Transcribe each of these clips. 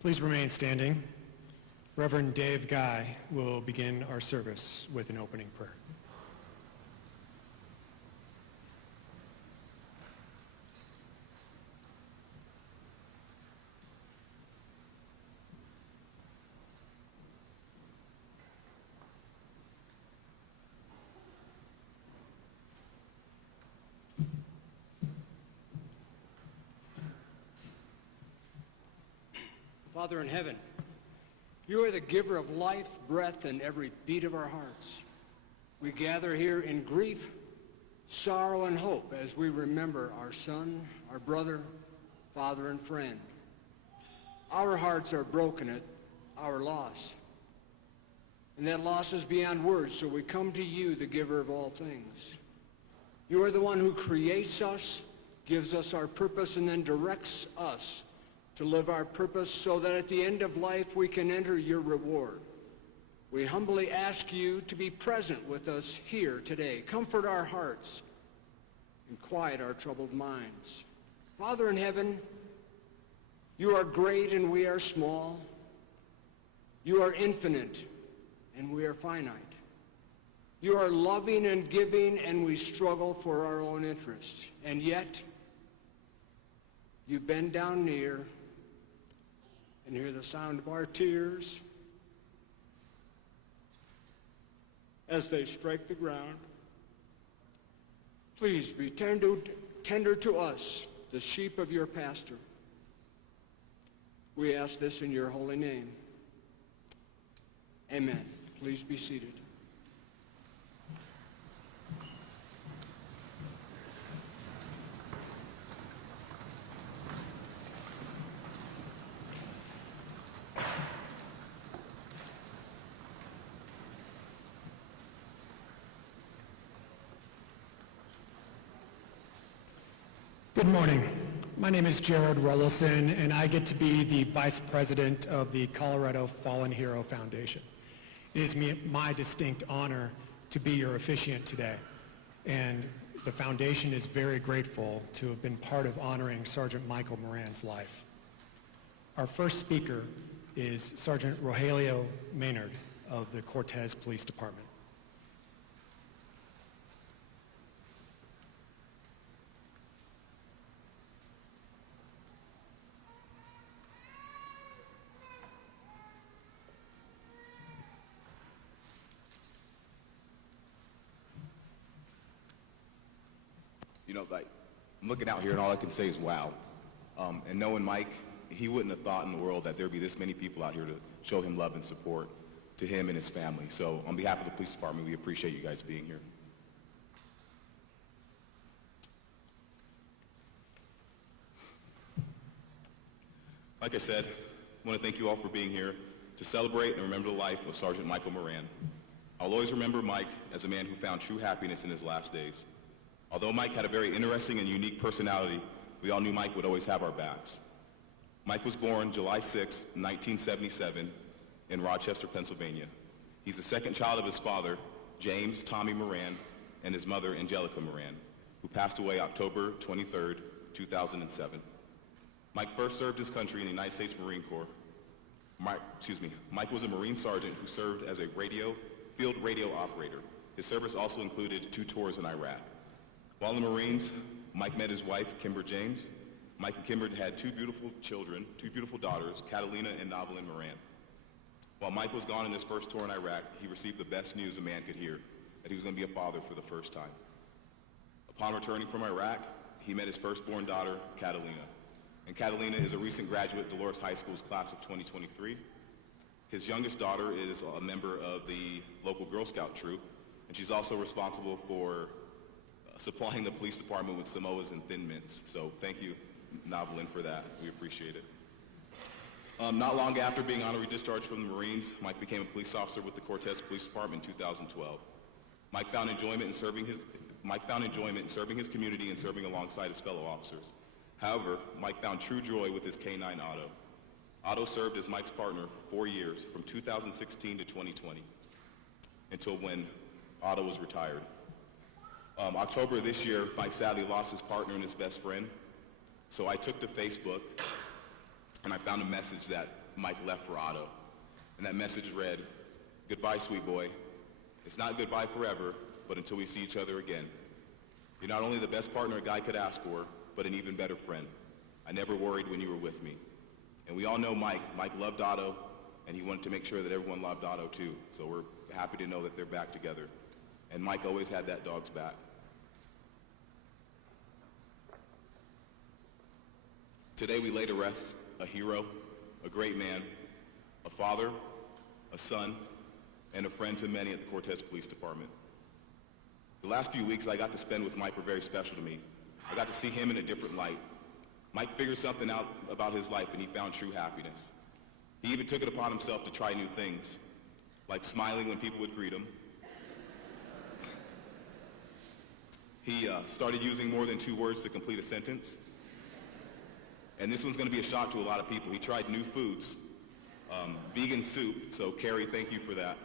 Please remain standing. Reverend Dave Guy will begin our service with an opening prayer. Father in heaven, you are the giver of life, breath, and every beat of our hearts. We gather here in grief, sorrow, and hope as we remember our son, our brother, father, and friend. Our hearts are broken at our loss, and that loss is beyond words, so we come to you, the giver of all things. You are the one who creates us, gives us our purpose, and then directs us to live our purpose so that at the end of life we can enter your reward. We humbly ask you to be present with us here today. Comfort our hearts and quiet our troubled minds. Father in heaven, you are great and we are small. You are infinite and we are finite. You are loving and giving and we struggle for our own interest. And yet, you bend down near and hear the sound of our tears as they strike the ground. Please be tender to us, the sheep of your pastor. We ask this in your holy name. Amen. Please be seated. Good morning. My name is Jared Rullison, and I get to be the Vice President of the Colorado Fallen Hero Foundation. It is my distinct honor to be your officiant today, and the foundation is very grateful to have been part of honoring Sergeant Michael Moran's life. Our first speaker is Sergeant Rogelio Maynard of the Cortez Police Department. You know, like, I'm looking out here and all I can say is wow. And knowing Mike, he wouldn't have thought in the world that there'd be this many people out here to show him love and support to him and his family. So on behalf of the police department, we appreciate you guys being here. Like I said, I want to thank you all for being here to celebrate and remember the life of Sergeant Michael Moran. I'll always remember Mike as a man who found true happiness in his last days. Although Mike had a very interesting and unique personality, we all knew Mike would always have our backs. Mike was born July 6, 1977 in Rochester, Pennsylvania. He's the second child of his father, James Tommy Moran, and his mother, Angelica Moran, who passed away October 23, 2007. Mike first served his country in the United States Marine Corps. Mike was a Marine sergeant who served as a field radio operator. His service also included 2 tours in Iraq. While in the Marines, Mike met his wife, Kimber James. Mike and Kimber had 2 beautiful children, 2 beautiful daughters, Catalina and Novelyn Moran. While Mike was gone in his first tour in Iraq, he received the best news a man could hear, that he was going to be a father for the first time. Upon returning from Iraq, he met his firstborn daughter, Catalina. And Catalina is a recent graduate of Dolores High School's class of 2023. His youngest daughter is a member of the local Girl Scout troop, and she's also responsible for supplying the police department with Samoas and Thin Mints. So thank you, Novelyn, for that. We appreciate it. Not long after being honorary discharged from the Marines, Mike became a police officer with the Cortez Police Department in 2012. Mike found enjoyment in serving his community and serving alongside his fellow officers. However, Mike found true joy with his K-9 Otto. Otto served as Mike's partner for 4 years, from 2016 to 2020, until when Otto was retired. October of this year, Mike sadly lost his partner and his best friend. So I took to Facebook and I found a message that Mike left for Otto. And that message read, "Goodbye, sweet boy. It's not goodbye forever, but until we see each other again. You're not only the best partner a guy could ask for, but an even better friend. I never worried when you were with me." And we all know Mike. Mike loved Otto, and he wanted to make sure that everyone loved Otto too. So we're happy to know that they're back together. And Mike always had that dog's back. Today we lay to rest a hero, a great man, a father, a son, and a friend to many at the Cortez Police Department. The last few weeks I got to spend with Mike were very special to me. I got to see him in a different light. Mike figured something out about his life, and he found true happiness. He even took it upon himself to try new things, like smiling when people would greet him. He started using more than 2 words to complete a sentence. And this one's going to be a shock to a lot of people. He tried new foods, vegan soup, so Carrie, thank you for that.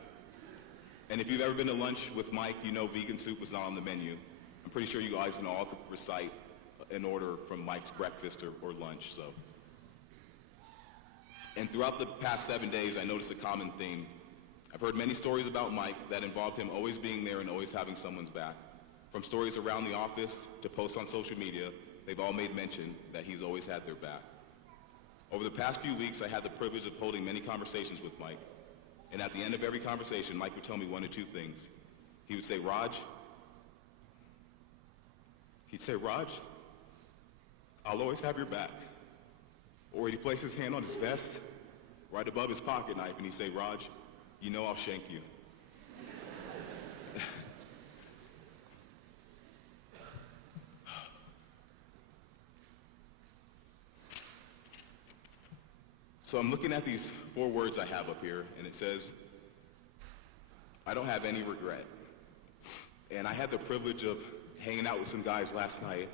And if you've ever been to lunch with Mike, you know vegan soup was not on the menu. I'm pretty sure you guys can all recite an order from Mike's breakfast or lunch. So. And throughout the past 7 days, I noticed a common theme. I've heard many stories about Mike that involved him always being there and always having someone's back. From stories around the office to posts on social media, they've all made mention that he's always had their back. Over the past few weeks, I had the privilege of holding many conversations with Mike. And at the end of every conversation, Mike would tell me 1 or 2 things. He would say, Raj, I'll always have your back. Or he'd place his hand on his vest, right above his pocket knife, and he'd say, Raj, you know I'll shank you. So I'm looking at these 4 words I have up here, and it says, I don't have any regret. And I had the privilege of hanging out with some guys last night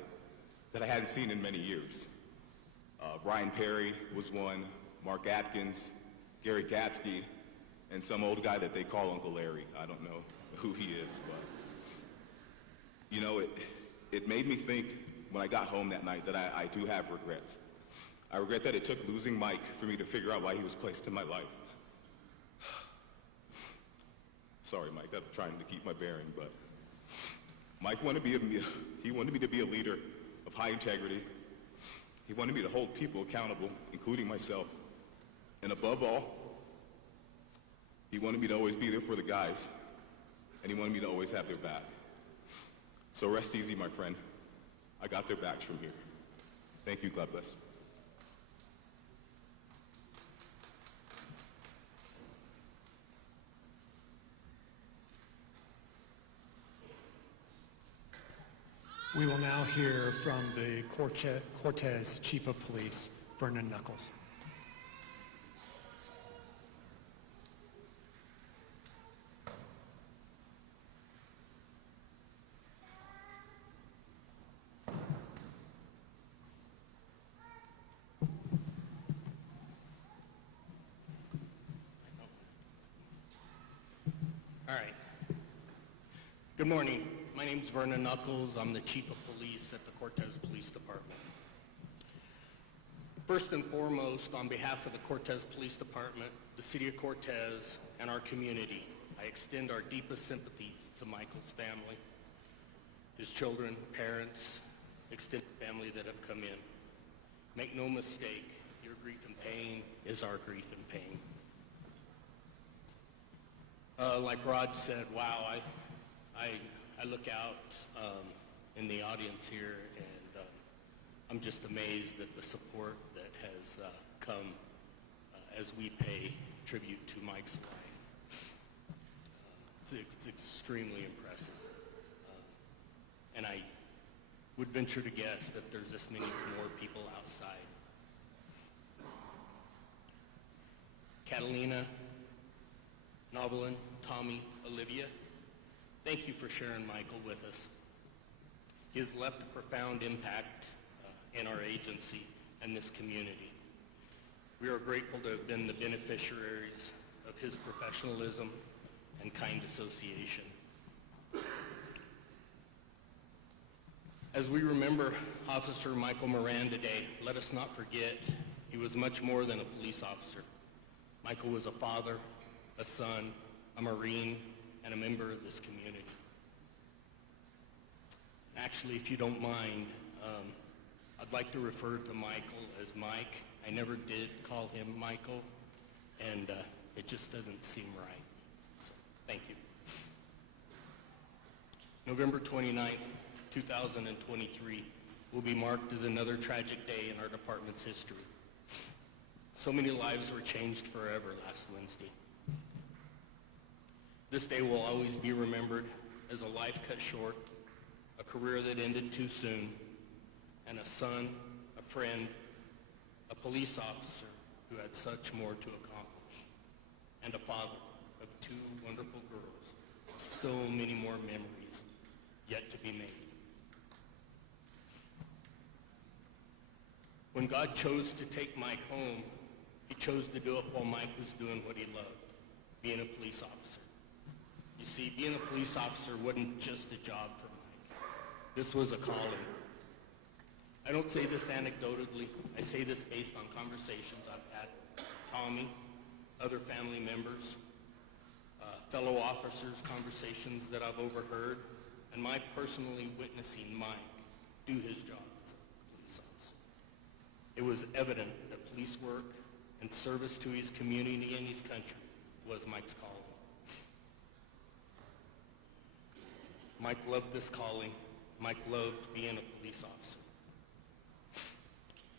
that I hadn't seen in many years. Ryan Perry was one, Mark Atkins, Gary Gatsky, and some old guy that they call Uncle Larry. I don't know who he is, but you know, it made me think when I got home that night that I do have regrets. I regret that it took losing Mike for me to figure out why he was placed in my life. Sorry, Mike, I'm trying to keep my bearing, but Mike wanted me to be a leader of high integrity. He wanted me to hold people accountable, including myself. And above all, he wanted me to always be there for the guys, and he wanted me to always have their back. So rest easy, my friend. I got their backs from here. Thank you, God bless. We will now hear from the Cortez Chief of Police, Vernon Knuckles. All right. Good morning. My name is Vernon Knuckles. I'm the Chief of Police at the Cortez Police Department. First and foremost, on behalf of the Cortez Police Department, the City of Cortez, and our community, I extend our deepest sympathies to Michael's family, his children, parents, extended family that have come in. Make no mistake, your grief and pain is our grief and pain. Like Rod said, wow, I look out in the audience here, and I'm just amazed at the support that has come as we pay tribute to Mike's life. It's extremely impressive. And I would venture to guess that there's this many more people outside. Catalina, Novelin, Tommy, Olivia, thank you for sharing Michael with us. He has left a profound impact in our agency and this community. We are grateful to have been the beneficiaries of his professionalism and kind association. As we remember Officer Michael Moran today, let us not forget He was much more than a police officer. Michael was a father, a son, a Marine, and a member of this community. Actually, if you don't mind, I'd like to refer to Michael as Mike. I never did call him Michael, and it just doesn't seem right. So, thank you. November 29th, 2023 will be marked as another tragic day in our department's history. So many lives were changed forever last Wednesday. This day will always be remembered as a life cut short, a career that ended too soon, and a son, a friend, a police officer who had such more to accomplish, and a father of two wonderful girls, so many more memories yet to be made. When God chose to take Mike home, he chose to do it while Mike was doing what he loved, being a police officer. You see, being a police officer wasn't just a job for Mike. This was a calling. I don't say this anecdotally. I say this based on conversations I've had with Tommy, other family members, fellow officers, conversations that I've overheard, and my personally witnessing Mike do his job as a police officer. It was evident that police work and service to his community and his country was Mike's calling. Mike loved this calling. Mike loved being a police officer.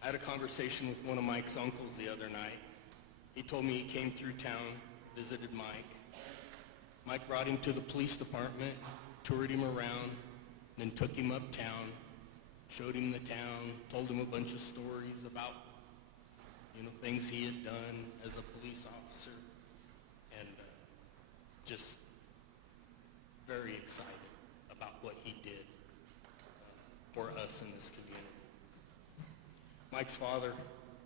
I had a conversation with one of Mike's uncles the other night. He told me he came through town, visited Mike. Mike brought him to the police department, toured him around, then took him uptown, showed him the town, told him a bunch of stories about, things he had done as a police officer, and just very excited about what he did for us in this community. Mike's father,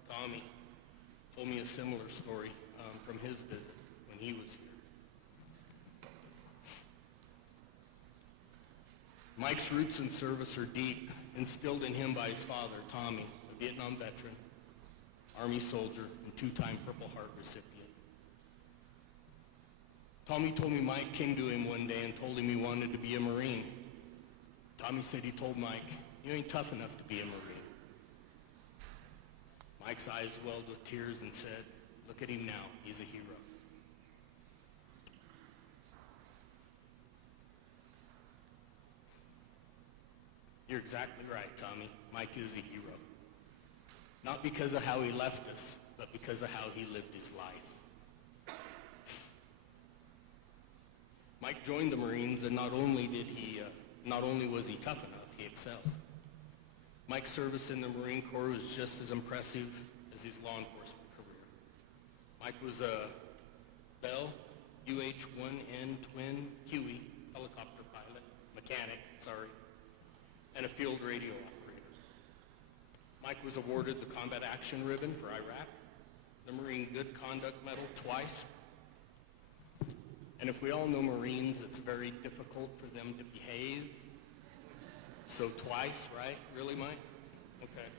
Tommy, told me a similar story from his visit when he was here. Mike's roots in service are deep, instilled in him by his father, Tommy, a Vietnam veteran, Army soldier, and two-time Purple Heart recipient. Tommy told me Mike came to him one day and told him he wanted to be a Marine. Tommy said he told Mike, "You ain't tough enough to be a Marine." Mike's eyes welled with tears and said, "Look at him now, he's a hero." You're exactly right, Tommy. Mike is a hero. Not because of how he left us, but because of how he lived his life. Mike joined the Marines, and not only was he tough enough, he excelled. Mike's service in the Marine Corps was just as impressive as his law enforcement career. Mike was a Bell UH-1N twin Huey helicopter pilot, mechanic, and a field radio operator. Mike was awarded the Combat Action Ribbon for Iraq, the Marine Good Conduct Medal twice. And if we all know Marines, it's very difficult for them to behave. So twice, right? Really, Mike? Okay.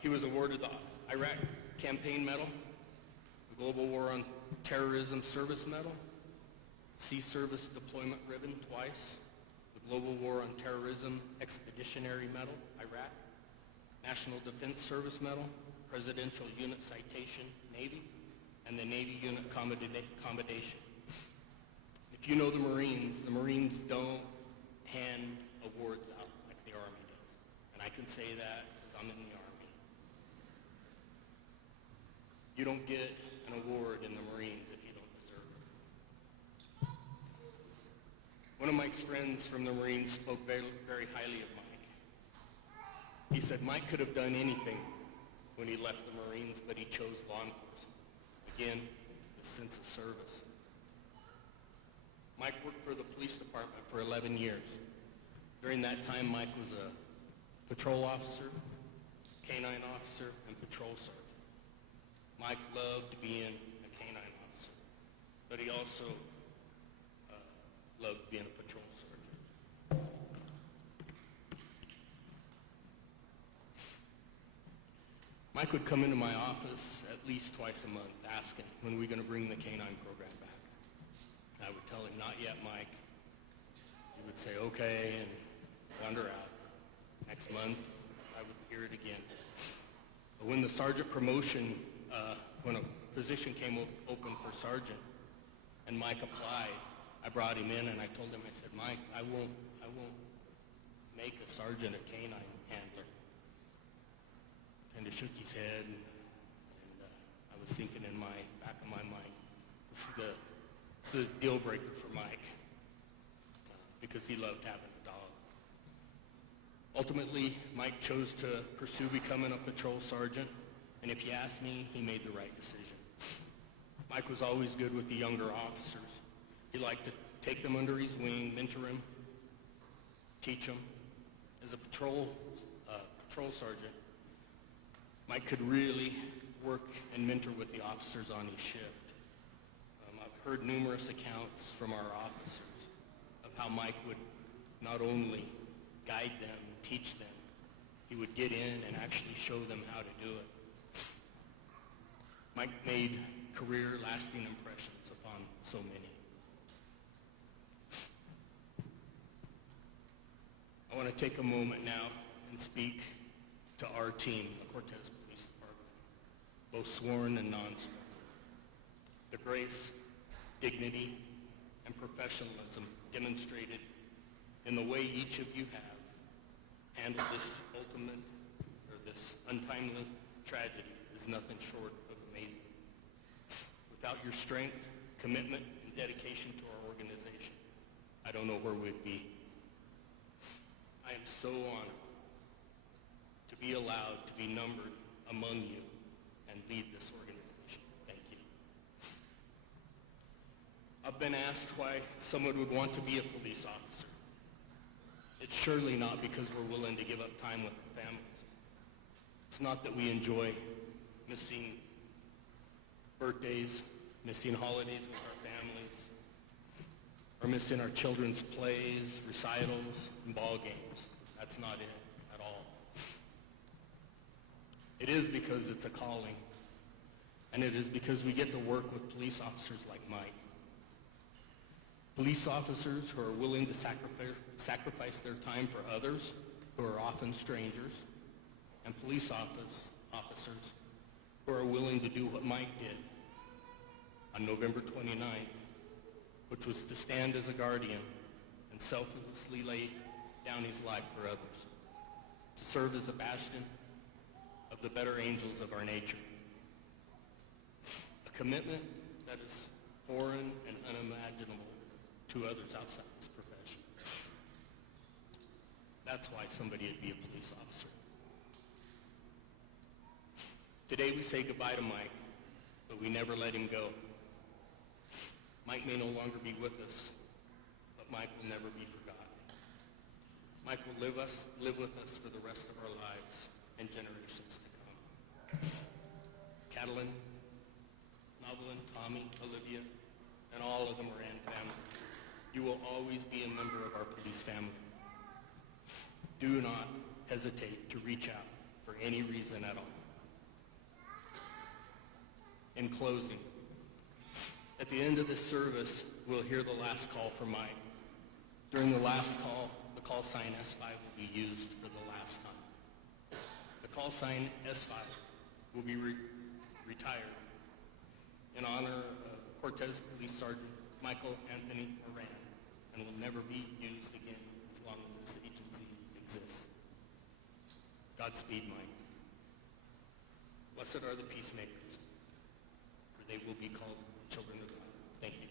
He was awarded the Iraq Campaign Medal, the Global War on Terrorism Service Medal, Sea Service Deployment Ribbon twice, the Global War on Terrorism Expeditionary Medal, Iraq, National Defense Service Medal, Presidential Unit Citation, Navy, and the Navy Unit Commendation. If you know the Marines don't hand awards out like the Army does. And I can say that because I'm in the Army. You don't get an award in the Marines if you don't deserve it. One of Mike's friends from the Marines spoke very, very highly of Mike. He said Mike could have done anything when he left the Marines, but he chose law enforcement. Again, the sense of service. Mike worked for the police department for 11 years. During that time, Mike was a patrol officer, canine officer, and patrol sergeant. Mike loved being a canine officer, but he also loved being a patrol sergeant. Mike would come into my office at least twice a month asking, when are we going to bring the canine program back? I would tell him, not yet, Mike. He would say, okay, and wander out. Next month, I would hear it again. But when the sergeant promotion, when a position came open for sergeant, and Mike applied, I brought him in and I told him, I said, Mike, I won't make a sergeant a canine handler. Kind of shook his head, and I was thinking in my back of my mind, this is a deal breaker for Mike, because he loved having a dog. Ultimately, Mike chose to pursue becoming a patrol sergeant, and if you ask me, he made the right decision. Mike was always good with the younger officers. He liked to take them under his wing, mentor them, teach them. As a patrol sergeant, Mike could really work and mentor with the officers on his shift. I've heard numerous accounts from our officers of how Mike would not only guide them, teach them, he would get in and actually show them how to do it. Mike made career-lasting impressions upon so many. I want to take a moment now and speak to our team, the Cortez Police Department, both sworn and non-sworn. The grace, dignity, and professionalism demonstrated in the way each of you have handled this untimely tragedy is nothing short of amazing. Without your strength, commitment, and dedication to our organization, I don't know where we'd be. I am so honored to be allowed to be numbered among you and lead this organization. Thank you. I've been asked why someone would want to be a police officer. It's surely not because we're willing to give up time with the families. It's not that we enjoy missing birthdays, missing holidays with our families, or missing our children's plays, recitals, and ball games. That's not it at all. It is because it's a calling, and it is because we get to work with police officers like Mike. Police officers who are willing to sacrifice their time for others who are often strangers, and police officers who are willing to do what Mike did on November 29th, which was to stand as a guardian and selflessly lay down his life for others, to serve as a bastion of the better angels of our nature. A commitment that is foreign and unimaginable to others outside this profession. That's why somebody would be a police officer. Today we say goodbye to Mike, but we never let him go. Mike may no longer be with us, but Mike will never be forgotten. Mike will live with us for the rest of our lives and generations to come. Catalin, Novelin, Tommy, Olivia, and all of the Moran family, you will always be a member of our police family. Do not hesitate to reach out for any reason at all. In closing, at the end of this service, we'll hear the last call for Mike. During the last call, the call sign S5 will be used for the last time. The call sign S5 will be retired in honor of Cortez Police Sergeant Michael Anthony Moran and will never be used again as long as this agency exists. Godspeed, Mike. Blessed are the peacemakers, for they will be called children of God. Thank you.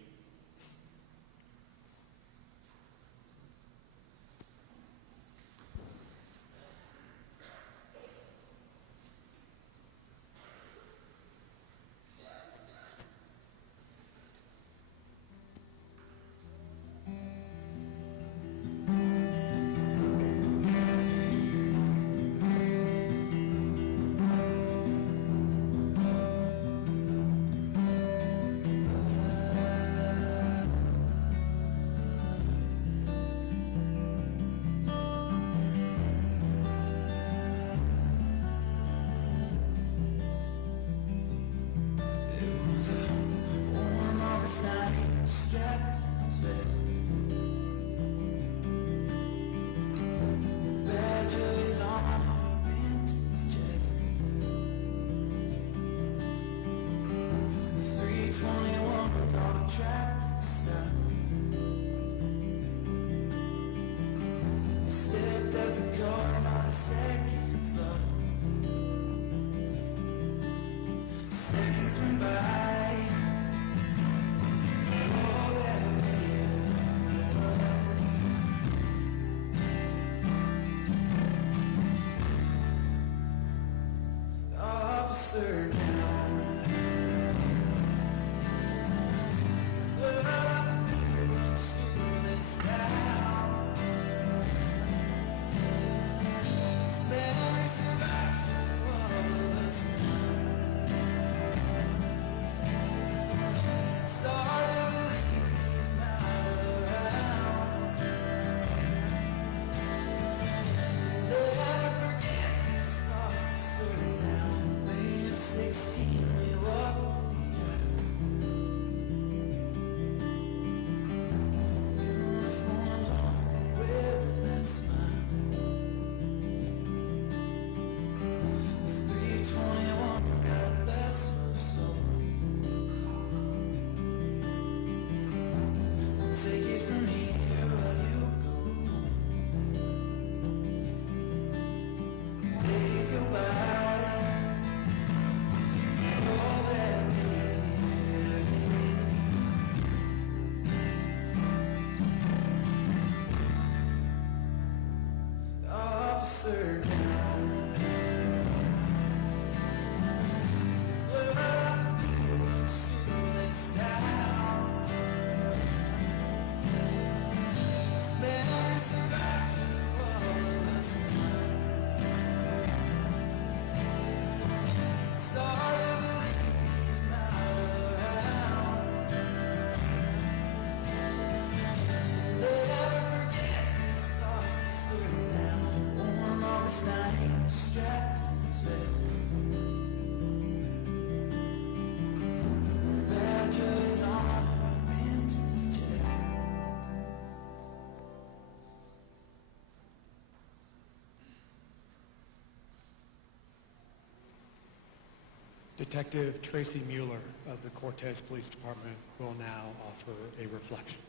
Detective Tracy Mueller of the Cortez Police Department will now offer a reflection.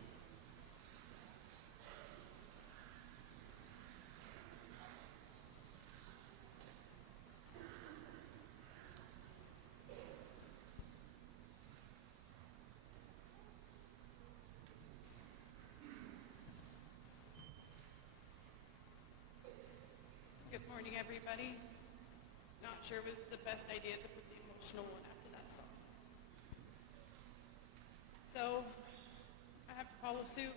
Good morning, everybody. Not sure it was the best idea to put the emotional one after that song. So, I have to follow suit.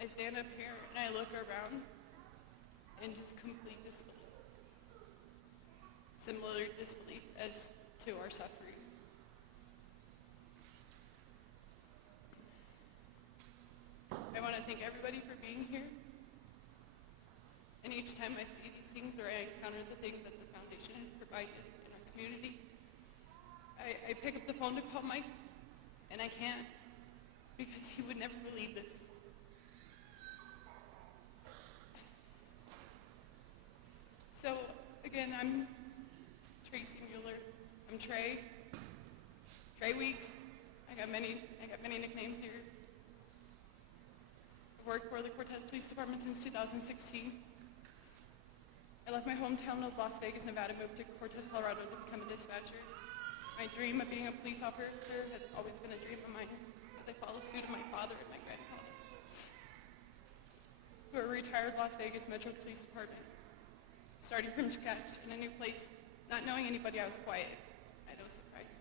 I stand up here and I look around in just complete disbelief. Similar disbelief as to our suffering. I want to thank everybody for being here. And each time I see these things or I encounter the things that the foundation has provided in our community, I pick up the phone to call Mike, and I can't because he would never believe this. So again, I'm Tracy Mueller. I'm Trey. Trey Week. I got many nicknames here. I've worked for the Cortez Police Department since 2016. I left my hometown of Las Vegas, Nevada, moved to Cortez, Colorado to become a dispatcher. My dream of being a police officer has always been a dream of mine as I follow suit of my father and my grandfather, who are retired Las Vegas Metro Police Department. Starting from scratch in a new place, not knowing anybody, I was quiet. I had no surprise.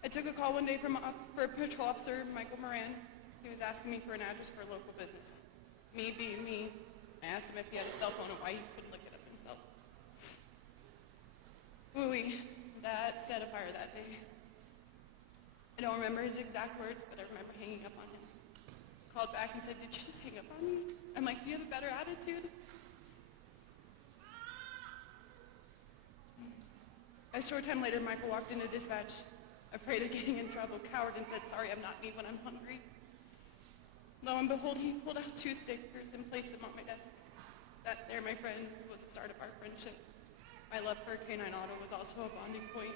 I took a call one day for a patrol officer, Michael Moran. He was asking me for an address for a local business. Me being me, I asked him if he had a cell phone and why he couldn't look it up himself. Ooh, that set a fire that day. I don't remember his exact words, but I remember hanging up on him. Called back and said, "Did you just hang up on me?" I'm like, "Do you have a better attitude?" A short time later, Michael walked into dispatch, afraid of getting in trouble, cowered and said, "Sorry, I'm not me when I'm hungry." Lo and behold, he pulled out 2 stickers and placed them on my desk. That there, my friends, was the start of our friendship. My love for K9 Auto was also a bonding point.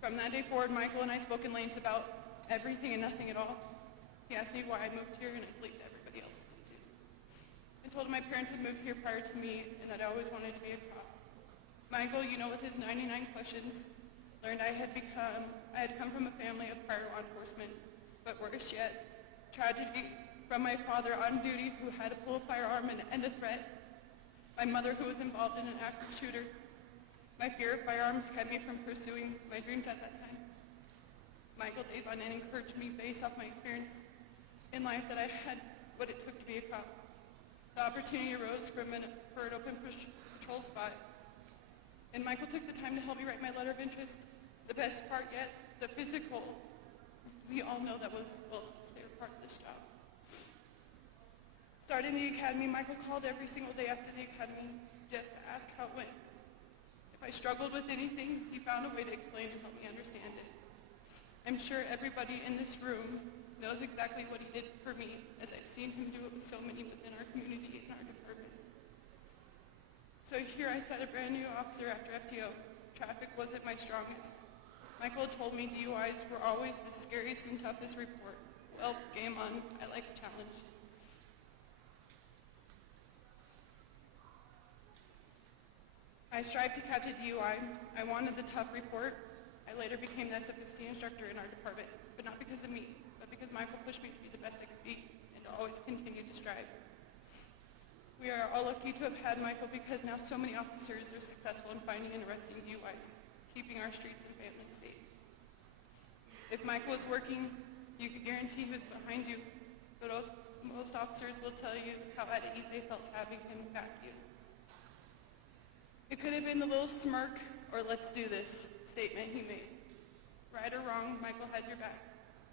From that day forward, Michael and I spoke in lanes about everything and nothing at all. He asked me why I moved here, and I believed everybody else did too. I told him my parents had moved here prior to me, and that I always wanted to be a cop. Michael, with his 99 questions, learned I had come from a family of prior law enforcement, but worse yet, tragedy from my father on duty who had to pull a firearm and end a threat, my mother who was involved in an active shooter. My fear of firearms kept me from pursuing my dreams at that time. Michael days on end encouraged me based off my experience in life that I had what it took to be a cop. The opportunity arose for an open patrol spot, and Michael took the time to help me write my letter of interest. The best part yet, the physical. We all know that was, his favorite part of this job. Starting the academy, Michael called every single day after the academy just to ask how it went. If I struggled with anything, he found a way to explain and help me understand it. I'm sure everybody in this room knows exactly what he did for me, as I've seen him do it with so many within our community and our department. So here I sat a brand new officer after FTO. Traffic wasn't my strongest. Michael told me DUIs were always the scariest and toughest report. Well, game on. I like a challenge. I strived to catch a DUI. I wanted the tough report. I later became the SFST instructor in our department, but not because of me, but because Michael pushed me to be the best I could be and to always continue to strive. We are all lucky to have had Michael because now so many officers are successful in finding and arresting DUIs, keeping our streets and families safe. If Michael was working, you could guarantee he was behind you, but most officers will tell you how at ease they felt having him back you. It could have been the little smirk or "let's do this" statement he made. Right or wrong, Michael had your back,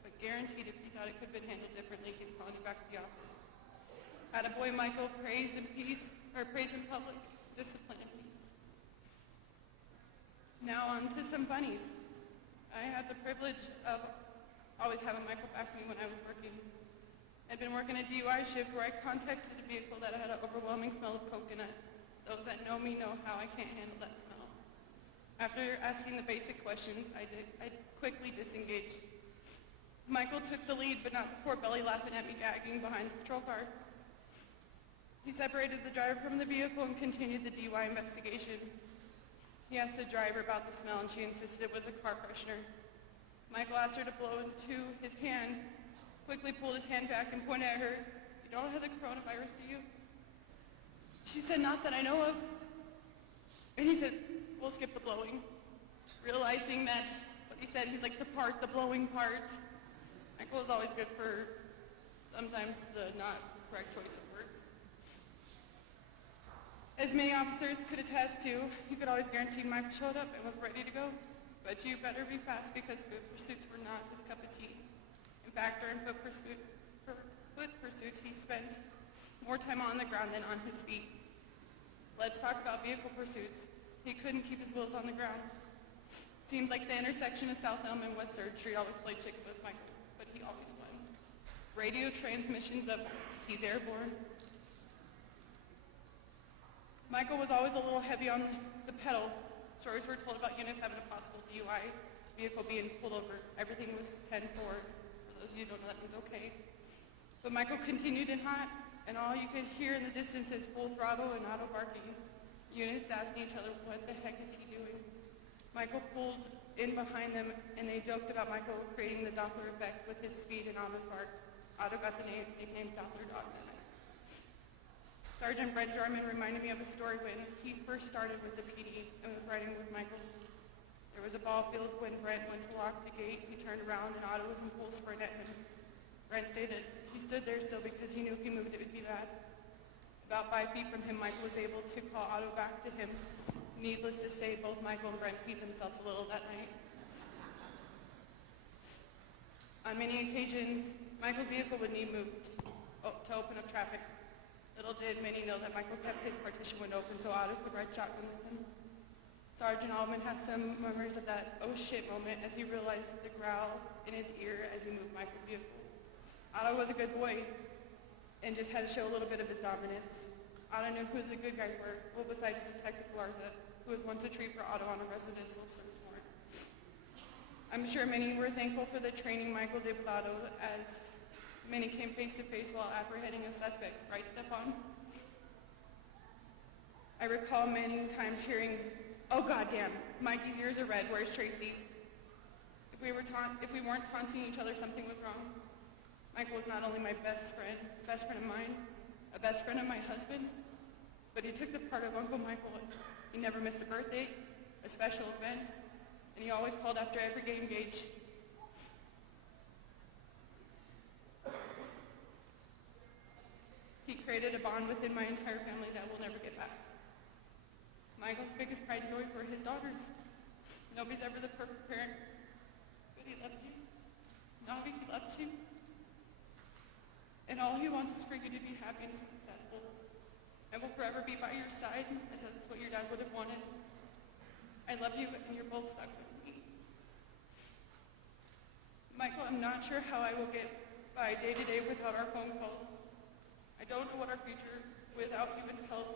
but guaranteed if he thought it could have been handled differently, he'd call you back to the office. Attaboy Michael, praise in peace, or praise in public, discipline in peace. Now on to some funnies. I had the privilege of always having Michael back me when I was working. I'd been working a DUI shift where I contacted a vehicle that had an overwhelming smell of coconut. Those that know me know how I can't handle that smell. After asking the basic questions, I quickly disengaged. Michael took the lead, but not before belly laughing at me gagging behind the patrol car. He separated the driver from the vehicle and continued the DUI investigation. He asked the driver about the smell, and she insisted it was a car freshener. Michael asked her to blow into his hand, quickly pulled his hand back and pointed at her. "You don't have the coronavirus, do you?" She said, "Not that I know of." And he said, "We'll skip the blowing." Realizing that what he said, he's like, the blowing part. Michael is always good for sometimes the not correct choice of words. As many officers could attest to, you could always guarantee Michael showed up and was ready to go. But you better be fast because foot pursuits were not his cup of tea. In fact, during foot pursuits, he spent more time on the ground than on his feet. Let's talk about vehicle pursuits. He couldn't keep his wheels on the ground. Seemed like the intersection of South Elm and West 3rd Street always played chicken with Michael, but he always won. Radio transmissions of "he's airborne." Michael was always a little heavy on the pedal. Stories were told about Eunice having a possible DUI vehicle being pulled over. Everything was 10-4. For those of you who don't know, that means okay. But Michael continued in hot, and all you could hear in the distance is full throttle and auto barking. Units asking each other, "What the heck is he doing?" Michael pulled in behind them, and they joked about Michael creating the Doppler effect with his speed and Otto's bark. Otto got the nickname Doppler Dog that night. Sergeant Brent Jarman reminded me of a story when he first started with the PD and was riding with Michael. There was a ball field when Brent went to lock the gate. He turned around and Otto was in full sprint at him. Brent stated he stood there still because he knew if he moved it would be bad. About 5 feet from him, Michael was able to call Otto back to him. Needless to say, both Michael and Brent peed themselves a little that night. On many occasions, Michael's vehicle would need moved to open up traffic. Little did many know that Michael kept his partition window open so Otto could ride shotgun with him. Sergeant Altman has some memories of that "oh shit" moment as he realized the growl in his ear as he moved Michael's vehicle. Otto was a good boy and just had to show a little bit of his dominance. Otto knew who the good guys were, well besides Detective Garza, who was once a treat for Otto on a residential search warrant. I'm sure many were thankful for the training Michael did with Otto as many came face to face while apprehending a suspect, right, Stefan? I recall many times hearing, "Oh goddamn, Mikey's ears are red, where's Tracy?" If we weren't taunting each other, something was wrong. Michael was not only my best friend of mine, a best friend of my husband, but he took the part of Uncle Michael. He never missed a birthday, a special event, and he always called after every game gauge. He created a bond within my entire family that we'll never get back. Michael's biggest pride and joy were his daughters. Nobody's ever the perfect parent, but he loved you. Navi, he loved you. And all he wants is for you to be happy and successful. And will forever be by your side, as that's what your dad would have wanted. I love you, and you're both stuck with me. Michael, I'm not sure how I will get by day to day without our phone calls. I don't know what our future without you entails.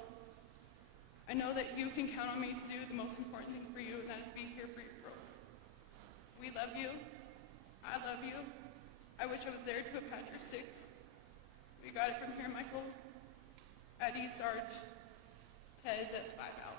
I know that you can count on me to do the most important thing for you, and that is be here for your girls. We love you. I love you. I wish I was there to have had your 6. We got it from here, Michael. At E Sarge, Tez, that's 5 out.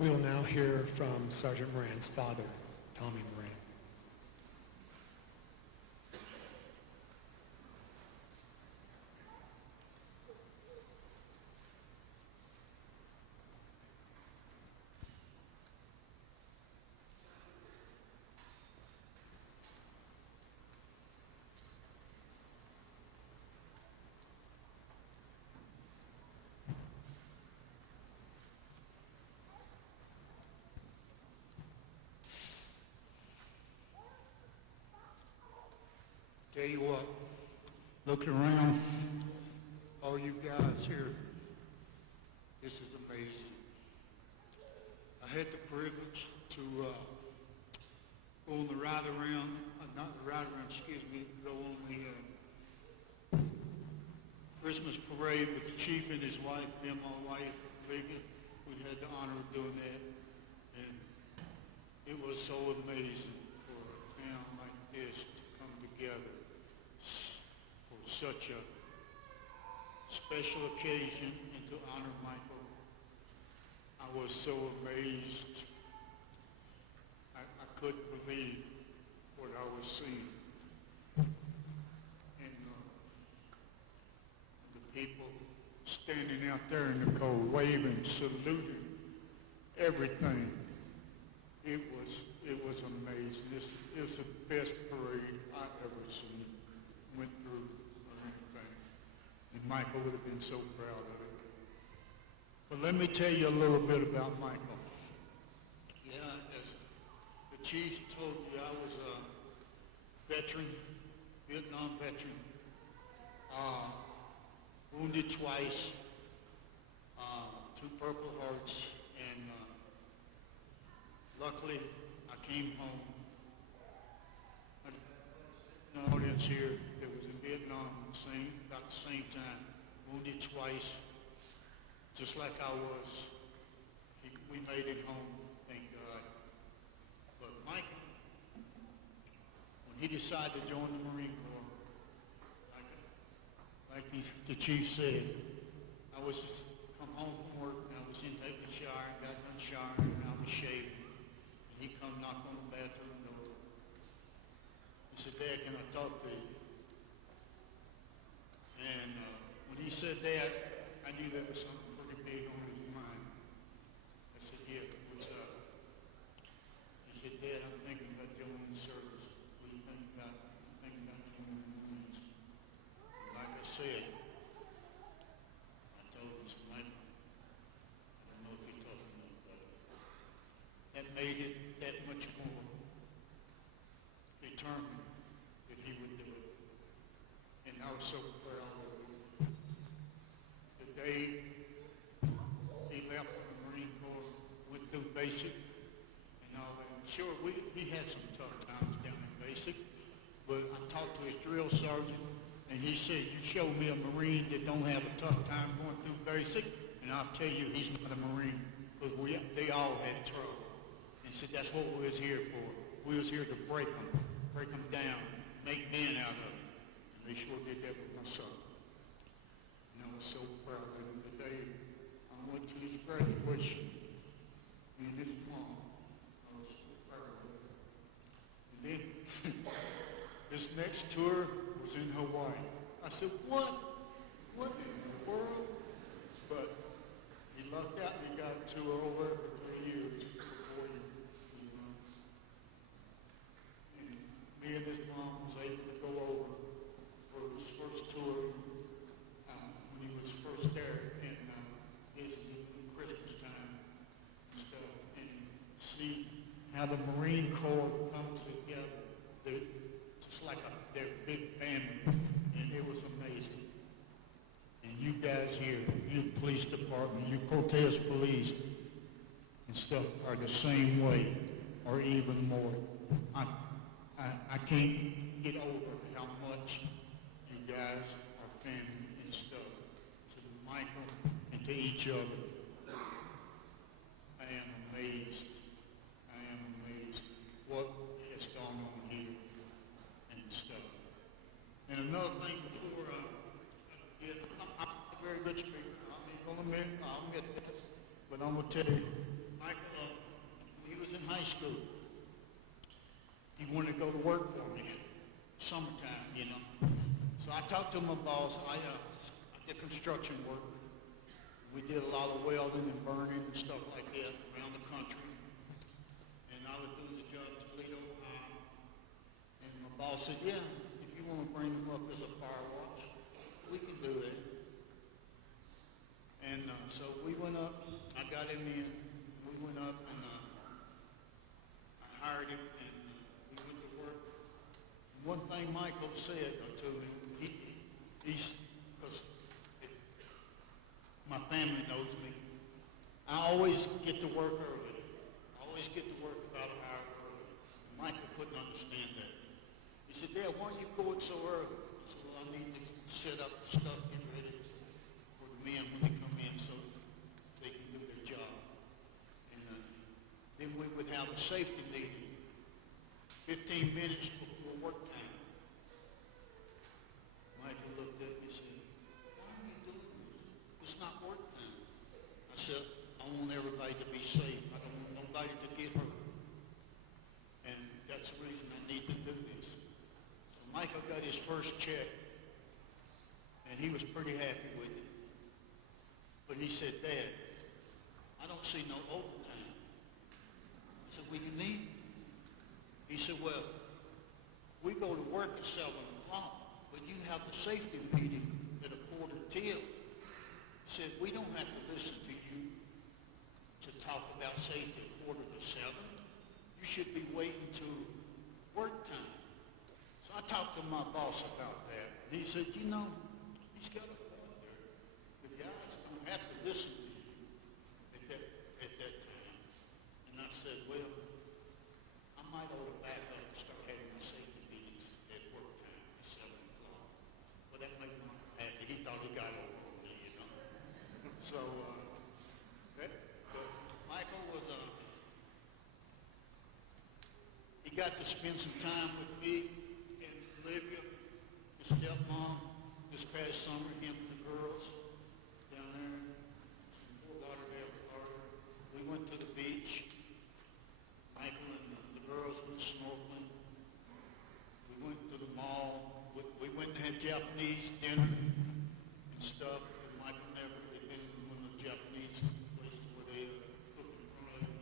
We will now hear from Sergeant Moran's father, Tommy Moran. Tell you what, looking around, all you guys here, this is amazing. I had the privilege to go on the ride around, not the ride around, excuse me, go on the Christmas parade with the chief and his wife, them, my wife, Megan. We had the honor of doing that, and it was so amazing for a town like this to come together for such a special occasion and to honor Michael. I was so amazed. I couldn't believe what I was seeing. And the people standing out there in the cold, waving, saluting, everything. It was amazing. It was the best parade I've ever seen, went through or anything. And Michael would have been so proud of it. But let me tell you a little bit about Michael. Yeah, as the chief told you, I was a veteran, Vietnam veteran, wounded twice, 2 Purple Hearts, and luckily I came home. An audience here that was in Vietnam about the same time, wounded twice, just like I was. We made it home, thank God. But Michael, when he decided to join the Marine Corps, like the chief said, I was come home from work and I was in taking a shower, got done showering, and I was shaving. And he come knock on the bathroom door. He said, "Dad, can I talk to you?" And when he said that, I knew that was something pretty big on his mind. I said, "Yeah, what's up?" He said, "Dad, I'm thinking about joining the service. What do you think about it? I'm thinking about joining the Marines." Like I said, I told him, Michael, I don't know if he told me, but that made it that much more determined that he would do it. And I was so proud of him. The day he left the Marine Corps, went through basic and all that. Sure, he had some tough times down in basic, but I talked to his drill sergeant, and he said, "You show me a Marine that don't have a tough time going through basic, and I'll tell you he's not a Marine, because they all had trouble." And said, "That's what we was here for. We was here to break them down, make men out of them." And they sure did that with my son. And I was so proud of him. The day I went to his graduation, me and his mom, I was so proud of him. And then this next tour was in Hawaii. I said, what? What in the world? But he lucked out and he got a tour over for 3 years, 4 years. And me and his mom was able to go over for his first tour when he was first there in Christmas time and stuff, and see how the Marine Corps comes together. Just like their big family, and it was amazing. And you guys here, you police department, you Cortez police and stuff are the same way, or even more. I can't get over how much you guys are family and stuff to Michael and to each other. I am amazed. I am amazed what has gone on here and stuff. And another thing before I'm a very good speaker. I'm going to admit this, but I'm going to tell you, Michael high school. He wanted to go to work for me, summertime, you know. So I talked to my boss. I did construction work. We did a lot of welding and burning and stuff like that around the country. And I was doing the job in Toledo, Ohio. And my boss said, yeah, if you want to bring him up as a fire watch, we can do that. And so we went up. I got him in. We went up and I hired him and we went to work. And one thing Michael said to me, he's, because my family knows me, I always get to work early. I always get to work about an hour early. Michael couldn't understand that. He said, Dad, why are you going so early? I said, well, I need to set up the stuff, get ready for the men when they come in so they can do their job. And then we would have a safety meeting 15 minutes before work time. Michael looked at me and said, why are you doing this? It's not work time. I said, I want everybody to be safe. I don't want nobody to get hurt. And that's the reason I need to do this. So Michael got his first check, and he was pretty happy with it. But he said, Dad, I don't see no overtime. I said, well, you need it. He said, well, we go to work at 7 o'clock, but you have the safety meeting at 1:45. He said, we don't have to listen to you to talk about safety at 6:45. You should be waiting till work time. So I talked to my boss about that. And he said, you know, he's got a point there. The guys don't have to listen to you at that time. And I said, well, I might ought to back up and start having my safety meetings at work time at 7 o'clock. But that made him happy. He thought he got over on me, you know. So, but Michael was, he got to spend some time with me and Olivia, his stepmom, this past summer, him and the girls down there in Fort Lauderdale, Florida. We went to the beach. Michael and the girls went snorkeling. We went to the mall. We went and had Japanese dinner and stuff. And Michael never had been to one of the Japanese places where they cook in front of him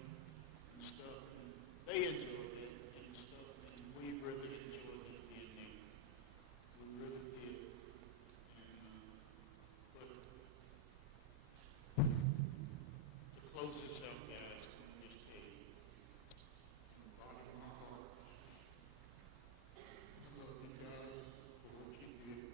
and stuff. And they enjoyed it and stuff. And we really enjoyed it being there. We really did. And, but to close this out, guys, let me just tell you. From the bottom of my heart, I love you guys for what you do.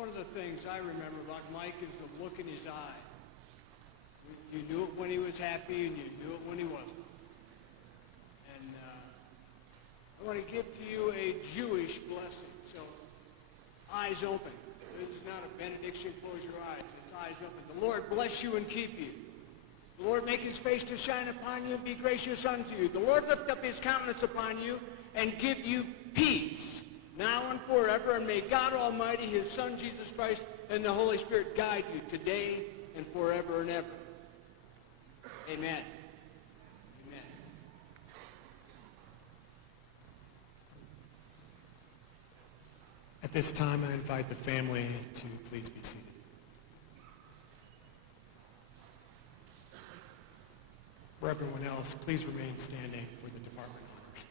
One of the things I remember about Mike is the look in his eye. You knew it when he was happy, and you knew it when he wasn't. And I want to give to you a Jewish blessing. So, eyes open. This is not a benediction. Close your eyes. It's eyes open. The Lord bless you and keep you. The Lord make his face to shine upon you and be gracious unto you. The Lord lift up his countenance upon you and give you peace, now and forever. And may God Almighty, his Son, Jesus Christ, and the Holy Spirit guide you today and forever and ever. Amen. Amen. At this time, I invite the family to please be seated. For everyone else, please remain standing for the department honors.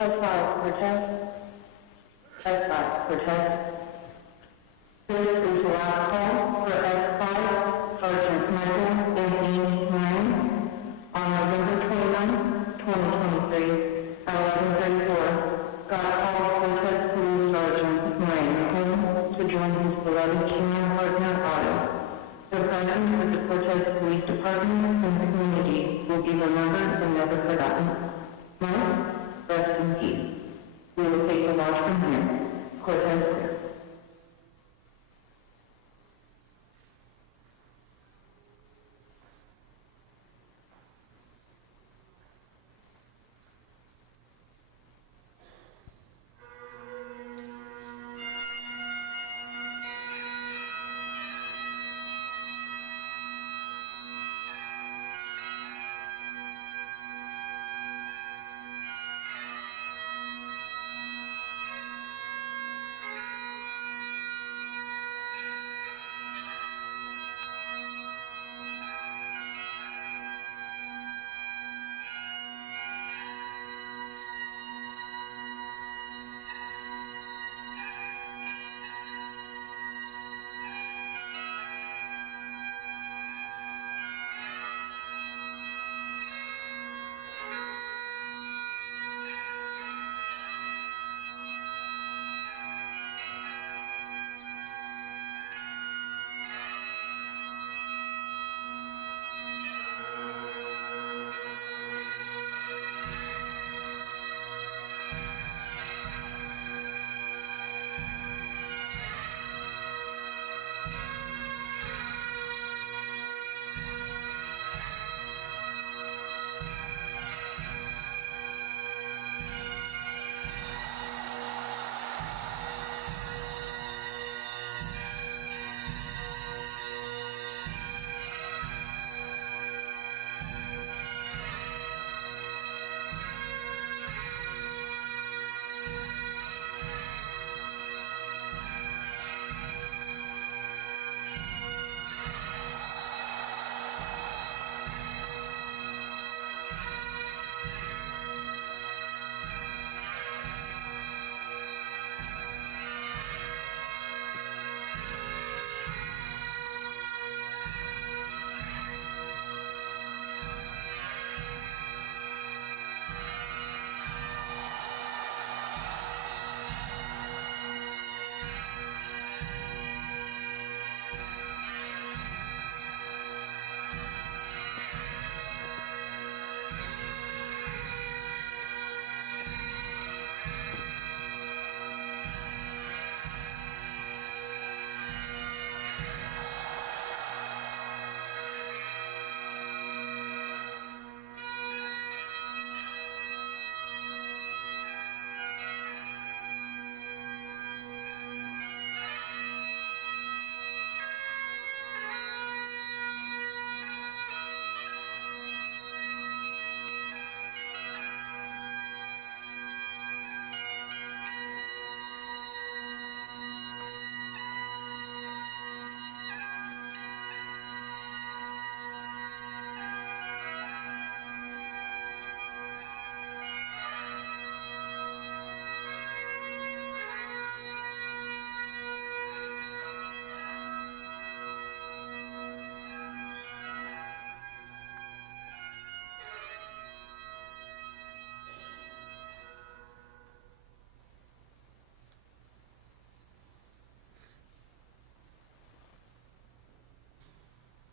S5 protest. S5 protest. This is the last call for S5 Sergeant Michael Anthony Moran on November 29, 2023 at 11:34. God called Protest Police Sergeant Moran home to join his beloved Cameron partner Otto. The presence with the Protest Police Department and the community will be remembered and never forgotten. Mike, rest in peace. We will take the watch from here. Cortez clear.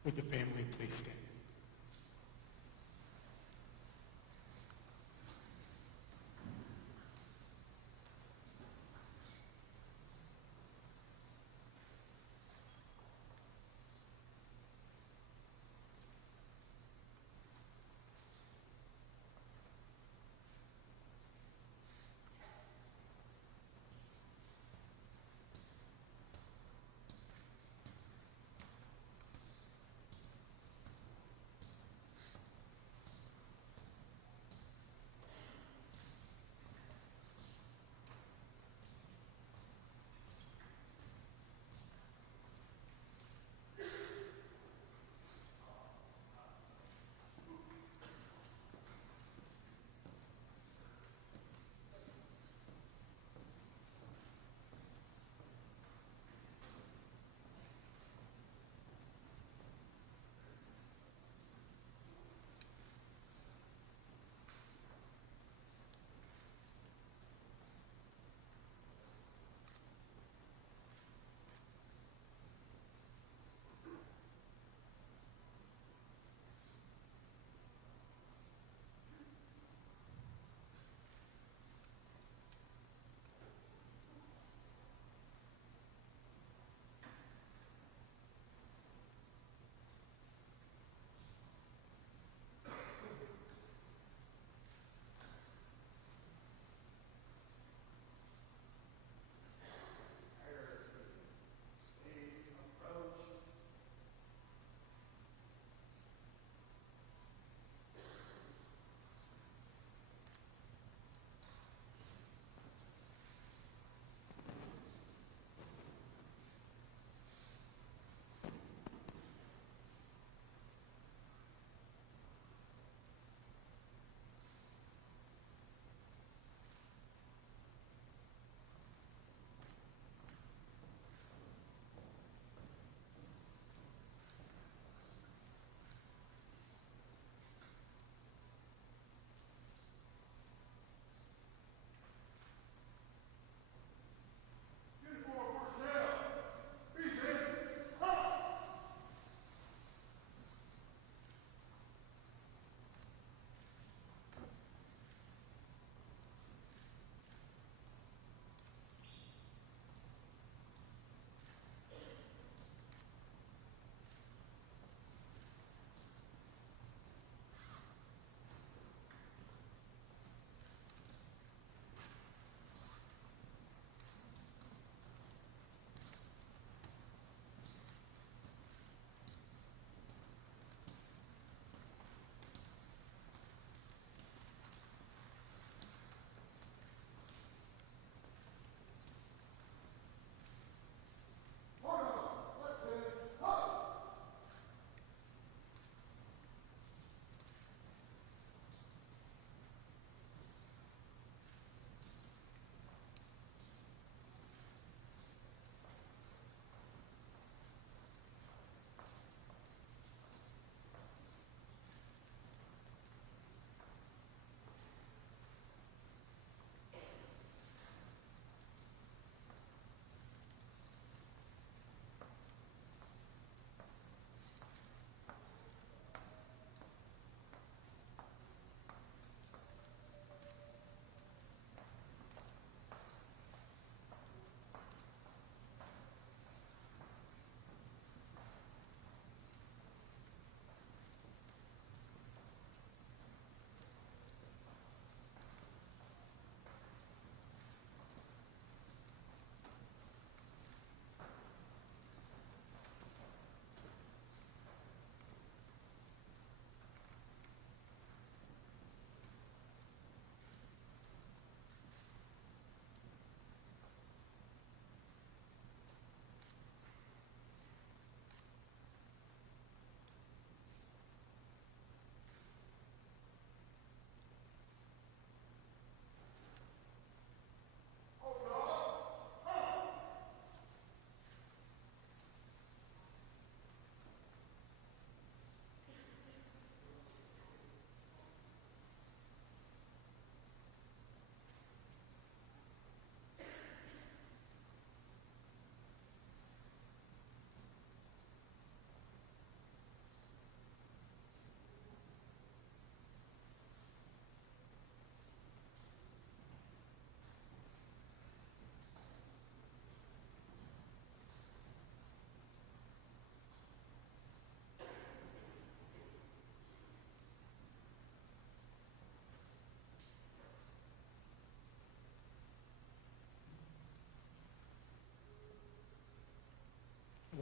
Would the family please stand?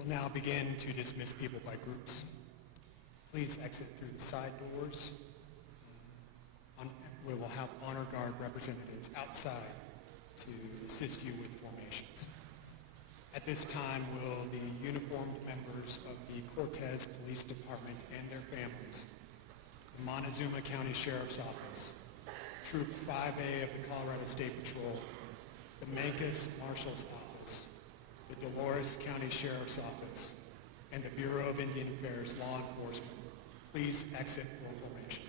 We'll now begin to dismiss people by groups. Please exit through the side doors. We will have honor guard representatives outside to assist you with formations. At this time, will the uniformed members of the Cortez Police Department and their families, the Montezuma County Sheriff's Office, Troop 5A of the Colorado State Patrol, the Mancos Marshal's Office, the Dolores County Sheriff's Office, and the Bureau of Indian Affairs Law Enforcement, please exit for formation.